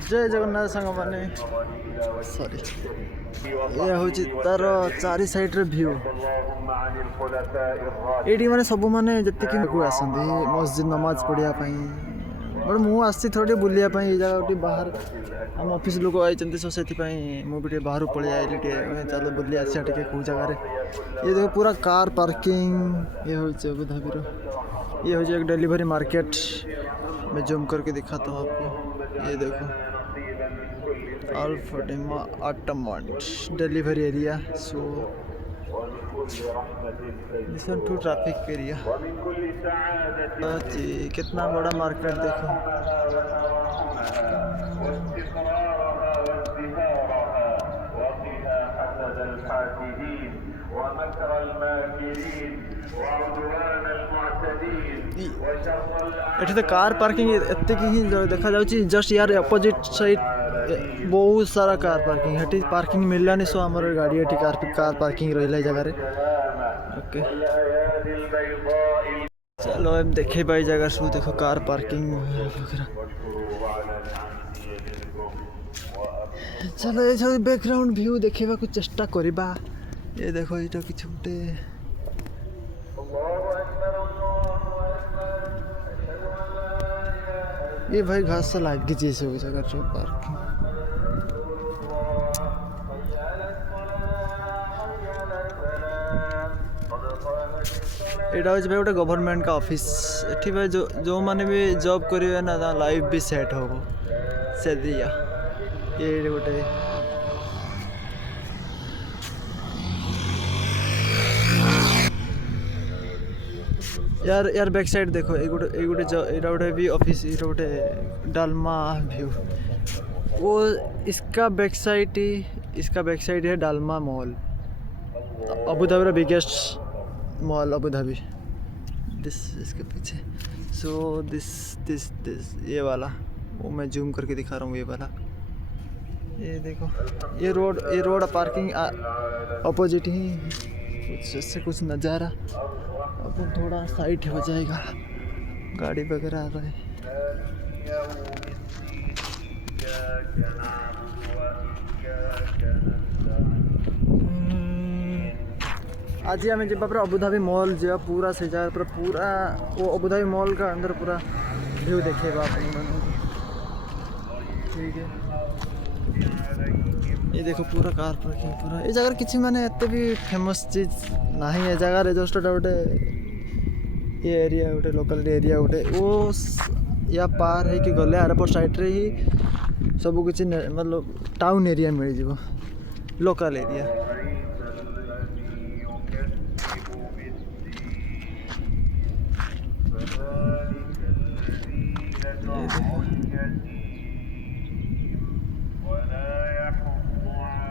जय जगन्नाथ सांग मैंने सॉरी ये हूँ तार चारि साइड व्यू ये मैंने सब मैंने जी आसती मस्जिद नमाज पढ़ापी बट मुझे थोड़े बुलायापी ये जगह बाहर आम ऑफिस लोग आई सो से मुझे बाहर पलि आइली चलो बुली आसा टे कौ जगार ये देखो पूरा कार पार्किंग ये हूँ अबुधाबी ये हूँ एक डिलीवरी मार्केट मैं जूम करके दिखाता हूँ आपको ये देखो अल्फाडेमा अटमंट delivery area so listen to traffic area जी कितना बड़ा मार्केट देखो ये कार पार्किंग एत ही देखा जाऊँगी जस्ट यार अपोजिट साइड बहुत सारा कार पार्किंग हेटी पार्किंग मिललानी सो आम गाड़ी ये कार पार्किंग रहा जगार ओके चलो हम देखे भाई जगह सब देखो कार पार्किंग वगैरह चलो ये सब बैकग्राउंड व्यू देखा को चेष्टा करवा ये देखो ये कि गोटे ये भाई घास लगी सब जगह सब पार्किंग यहाँ हूँ भाई गोटे गवर्नमेंट का ऑफिस ये भाई जो मैंने भी जॉब करेंगे ना लाइफ भी सेट हो से दिया ये गोटे यार यार बैक साइड देखो ये गोटे भी ऑफिस ये गोटे डालमा व्यू वो इसका बैक साइड है डालमा मॉल अबुधाबी का बिगेस्ट मॉल अबुधाबी दिस इसके पीछे सो दिस ये वाला वो मैं जूम करके दिखा रहा हूँ ये वाला ये देखो ये रोड पार्किंग अपोजिट ही कुछ से कुछ नज़ारा अब थोड़ा साइड हो जाएगा गाड़ी वगैरह आ रहा है आज आम जा अबुधाबी मॉल जा पूरा से जगह पूरा वो अबुधाबी मॉल का अंदर पूरा व्यू देखेगा अपने ठीक है ये देखो पूरा कार पार्किंग पूरा ये जगह किसी माने एत भी फेमस चीज ना ये जगह जस्ट गोटे ये एरिया गोटे लोकल एरिया गोटे वो या पार है कि गले एयरपोर्ट साइड रे ही सब किसी मतलब टाउन एरिया मिल जाव लोकल एरिया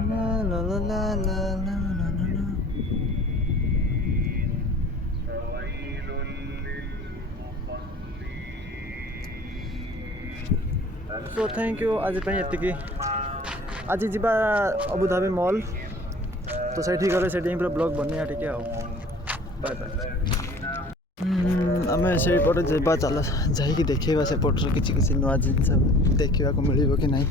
ला ला ला ला ला ला ला सो थैंक यू आज ये आज जीवा अबुधाबी मॉल तो से गले से पूरा ब्लॉग बनिया टे बाय बाय आम से पटे जावा चल जा देखा से पटर किसी नुआ जिनस देखा मिल कि नहीं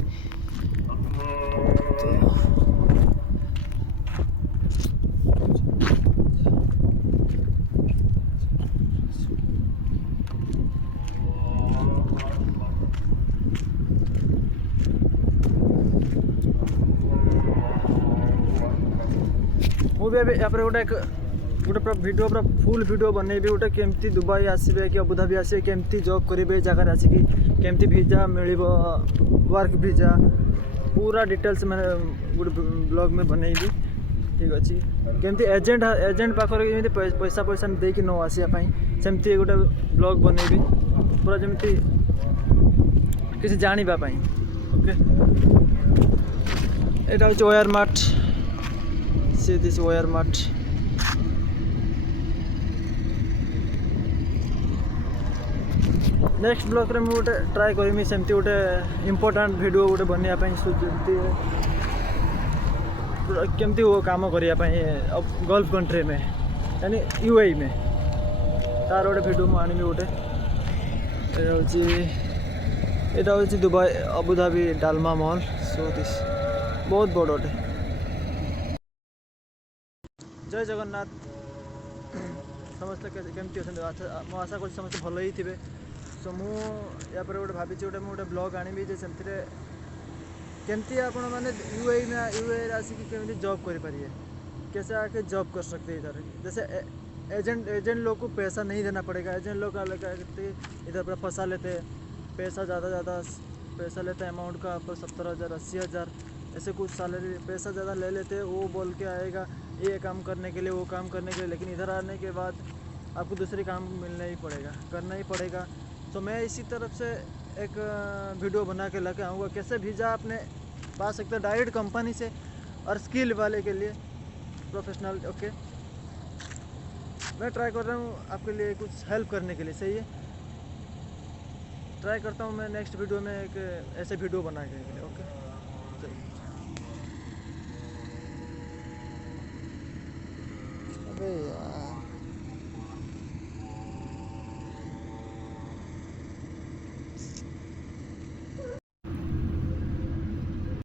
मुझे यहाँ पर गोटे पूरा वीडियो पूरा फुल वीडियो बनैबी गोटे केमती दुबई आसबे कि अबुधाबी आसबे केमती जॉब करेंगे जगह आसिकी केमती वीजा मिल वर्क वीजा पूरा डिटेल्स मैंने गोटे ब्लॉग में बनैबी ठीक अच्छे केमती एजेंट पाखे पैसा पैसा देकी न आसापी सेमती गोटे ब्लॉग बनैबी पूरा जमी किसी जानापी ओके यहाँ हूँ wire mart see this wire mart next blog रे मुझे गोटे ट्राए करमी सेमती गोटे इम्पोर्टाट वीडियो गोटे बनवाई जमी केमती वो काम करने गल्फ कंट्री में यानी यूएई में तार गोटे वीडियो मुझे आनी गोटे हूँ এটা হচ্ছে Dubai Abu Dhabi dalma mall so this ବହୁତ ବଡ଼ଟେ। ଜୟ ଜଗନ୍ନାଥ। ସମସ୍ତେ କେମିତି ଅଛନ୍ତି? ମୁଁ ଆଶା କରୁଛି ସମସ୍ତେ ଭଲ ହିଁ ଥିବେ। ସୋ ମୁଁ ୟା ପରେ ଗୋଟେ ଭାବିଛି ମୁଁ ଗୋଟେ ବ୍ଲଗ୍ ଆଣିବି ଯେ ସେଥିରେ केमती आपण मैंने यूए आसिक केमी जॉब करें, कैसे आके जॉब कर सकते हैं इधर। जैसे एजेंट लोग को पैसा नहीं देना पड़ेगा। एजेंट लोग इधर पर फंसा लेते हैं, पैसा ज़्यादा पैसा लेते हैं, अमाउंट का 70,000 80,000 ऐसे कुछ सैलरी पैसा ज़्यादा ले लेते हैं। वो बोल के आएगा ये काम करने के लिए वो काम करने के लिए, लेकिन इधर आने के बाद आपको दूसरी काम मिलना ही पड़ेगा, करना ही पड़ेगा। तो मैं इसी तरफ से एक वीडियो बना के लेके आऊँगा कैसे वीज़ा आपने पा सकते हैं डायरेक्ट कंपनी से, और स्किल वाले के लिए प्रोफेशनल। ओके, मैं ट्राई कर रहा हूँ आपके लिए कुछ हेल्प करने के लिए, सही है। ट्राई करता हूँ मैं नेक्स्ट वीडियो में एक ऐसे वीडियो बना के। ओके।